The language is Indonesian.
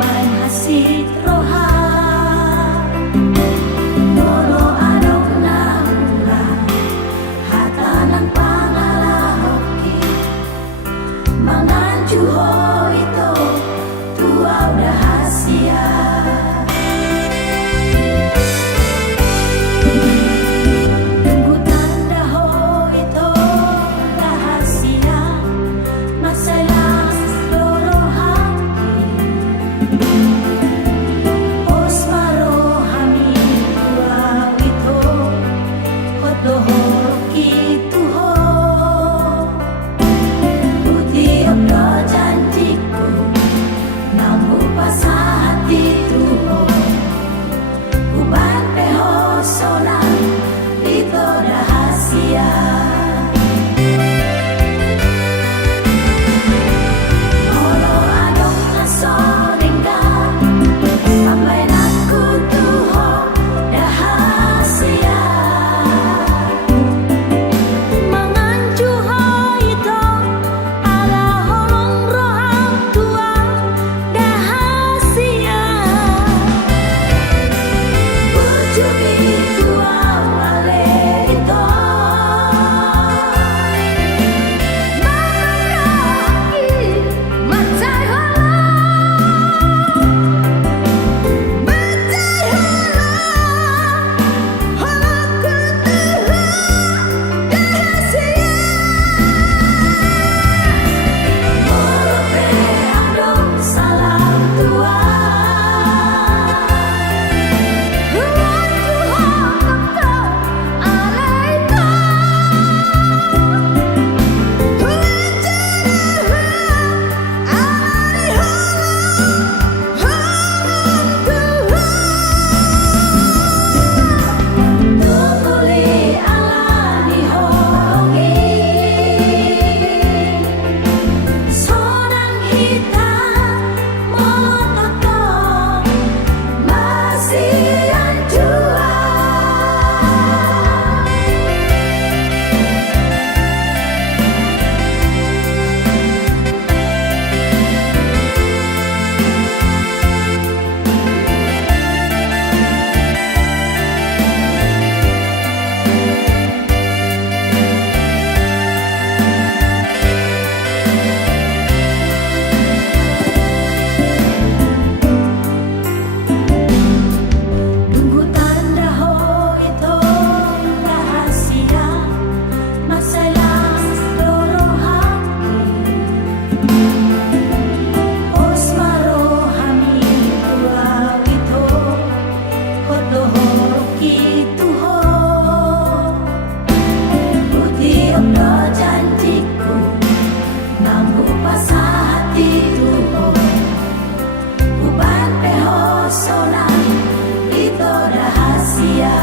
main hasit roha Nolo adong naura Hatanan pangalahoki Manganjuho itu tua udah hasia Tunggu tanda ho itu rahasia Masalah loro hati Osmaro hami tua itu Kodohoro gitu ho Putih obdo janjiku Nampu pasah hati tuho Uban peho sonan Itu rahasia Molo adong nasoringga Sampai naku tuho rahasia Manganjuho itu ala holong rohang tua rahasia Bujubi tua wale itu Mamaki macai hala Macai hala Hala kutuha rahasia Molope adong salam tua Huanjuho kakak alaika Huanjuho alaihala Tukuli alani hongi Sonang hitam mototo Masih anjua Tunggu tanda ho itu rahasia Masalah loro hati Osmaro hami tua itu Kodohoro gitu ho Putih obdo janjiku Nampu pasah hati tuho Uban peho sonan Itu rahasia